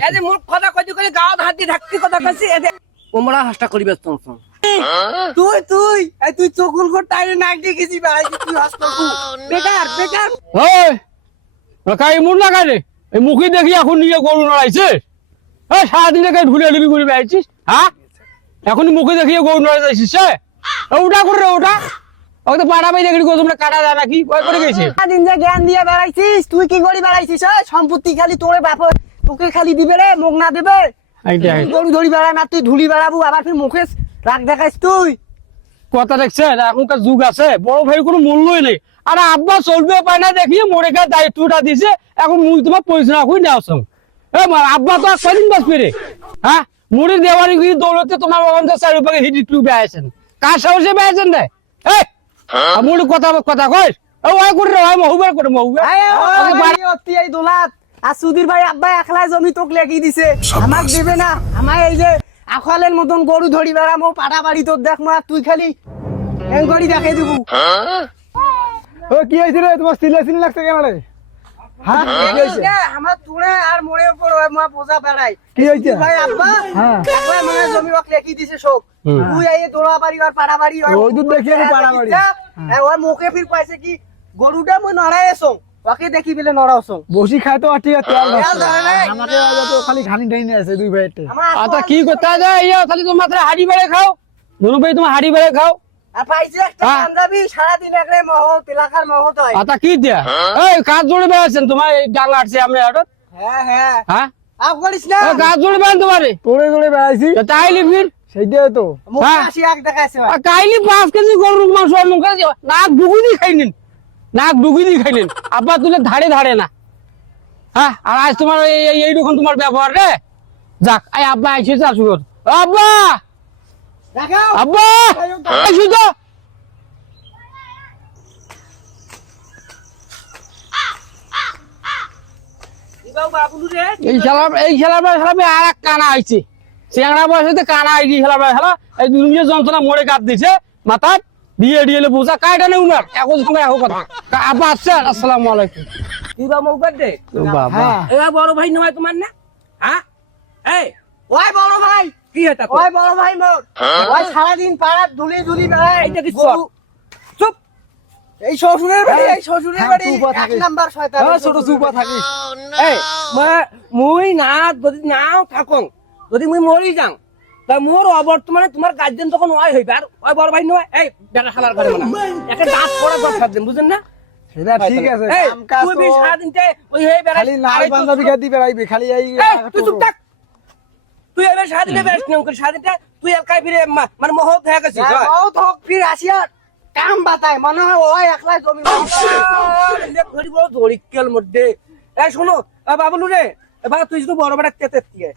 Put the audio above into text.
এদে মুখ কথা কইতে কইতে গাওত হাত দিয়ে ধাক্কি কথা কইছি এদে ওমরা হাসটা করিবে তো তুই তুই এই তুই চকুল কর টাইরে নাক দিয়ে গেছি ভাই তুই হাস করবু বেকার বেকার ওই মুন লাগাই রে এই মুখে দেখি এখন নিয়ে গরু নড়াইছে এই সারাদিন দেখে ঢুলে ঢুলি ঘুরে বেড়াইছিস হ্যাঁ এখন মুখে দেখিয়ে গরু নড়াইছিস সে ওটা করে রে ওটা ওকে তো পাড়া পাই দেখি তোমরা কাটা যায় নাকি কয় করে গেছে দিন যে জ্ঞান দিয়ে বেড়াইছিস তুই কি করি বেড়াইছিস সম্পত্তি খালি তোরে বাপ তোকে খালি দিবে রে মুখ না দেবে। গরু ধরি বেড়া না তুই ধুলি বেড়াবো আবার ফির মুখে রাগ দেখাইস তুই। কথা দেখছেন এখনকার যুগ আছে বড় ভাইয়ের কোনো মূল্যই নেই। আর আব্বা চলবে পায় না দেখিয়ে মরে গা দায়িত্বটা দিছে এখন মুই তোমার পয়সা রাখুই নেওয়া আব্বা তো আর কদিন বাঁচবে রে? হ্যাঁ? মুড়ি দেওয়ারি গিয়ে দৌড়তে তোমার বাবান তো চারি পাকে হিট একটু বেড়াইছেন। কার সাহসে রে? এই মুড়ি কথা কথা কইস? ও ওই করে রে ওই মহুবে করে মহুবে ওকে বাড়ি- অতি এই দোলাত। আর সুধীর ভাই আব্বা একলাই জমি তোক লেগি দিছে আমাক দিবে না আমার এই যে আখালের মতন গরু ধরি বেড়ামো পাটা বাড়ি তোর দেখ মা তুই খালি এং করি দেখাই দিব ও কি হয়েছে রে তোমার সিলে সিলে লাগছে কেন রে হ্যাঁ কি হয়েছে আমার তুড়ে আর মোড়ে উপর মা বোঝা বেড়াই কি হয়েছে ভাই আব্বা হ্যাঁ। আব্বা মানে জমি ওকে লেগি দিছে সব তুই এই দোলা বাড়ি আর পাড়া বাড়ি ওই দুধ দেখি আমি পাড়া বাড়ি। হ্যাঁ ওর মুখে ফির পাইছে কি গরুটা মই নড়াই এসো ওকে দেখি বলে নড়াওছো বসি খাই তো তেল নাই। আমাকে আজ তো খালি ঘানি টাইনি আছে দুই ভাইয়ের আমার আচ্ছা কি করতে আছে ইয়া খালি তোমার মাত্র হাড়ি বেড়ে খাও। ধরু ভাই তোমার হাড়ি বেড়ে খাও। আর পাইছে একটা। পাঞ্জাবি সারাদিন একরে মহৎ এলাকার মহৎ হয়। আচ্ছা কি দিয়া? এই কাজ জোড়ে বেড়াচ্ছেন তোমার এই ডাঙ্গা আটছে আমরা হ্যাঁ হ্যাঁ হ্যাঁ আপ করিস না? ও কাজ জোড়ে বেড়ান তোমারে তোরে তোরে বেড়াইছি তো তাইলে ফির সেইটাই তো। মুখে। হাসি এক দেখাইছে ভাই। কাইলি পাঁচ কেজি গরুর মাংস আর মুখে নাক দিয়ে খাইলেন নাক ডুবি দিয়ে খাইলেন। আব্বা তুলে ধারে ধারে না। হ্যাঁ আর আজ তোমার এই- এই এইরকম তোমার ব্যবহার রে। যাক আই আব্বা আইসে চাষু কর। আব্বা! আব্বা! আইসু তো। এই খেলা এই খেলার পর খেলাবে আর এক কানা আইছে চেংড়া বয়সে কানা খেলার খেলা এই দুনিয়া যন্ত্রণা মরে কাট দিছে মাথার দিয়ে দিয়ে বোঝা কায়টা নেই উনার। একো সময় একো কথা। আব্বা আসসালামু আলাইকুম। মুখবার দে। বাবা। হ্যাঁ। এরা বড় ভাই নয় তোমার না? হ্যাঁ? এই। ওই বড় ভাই। কি এটা ওই বড় ভাই মোর। ওই সারাদিন পাড়ার ধুলি ধুলি বেড়ায় এইটা কি চুপ। এই শ্বশুরের বাড়ি এই শ্বশুরের হ্যাঁ, বাড়ি। চুপা এক নাম্বার শয়তান হ্যাঁ, ছোট চুপা থাকিস। এই মই- মুই না যদি নাও থাকং যদি মুই মরি যাং তা মোর অবর্তমানে তোমার গার্জেন তখন ওই হইবে আর ওই বড় ভাই নয়। এই বেটা খালার করে মানে একটা দাঁত পড়া দরকার দেন বুঝেন না? সেটা ঠিক আছে তুই তো বি সারাদিনতে ওই হয়ে বেড়াই খালি লাল পাঞ্জাবি খাতি বেড়াইবি খালি এই এই, তুই চুপ থাক। তুই এবার সারাদিনে বেড়াস নিয়ম করে সারাদিনটা তুই এলাকায় ফিরে মা- মানে মহৎ হয়ে গেছিস। হোক ফির আসিয়া কাম বাতায় মনে হয় ওই একলাই জমি বড়। মধ্যে। এই শোনো বাবলু রে এবার তুই যদি বড় বেটা তেতে দিয়ে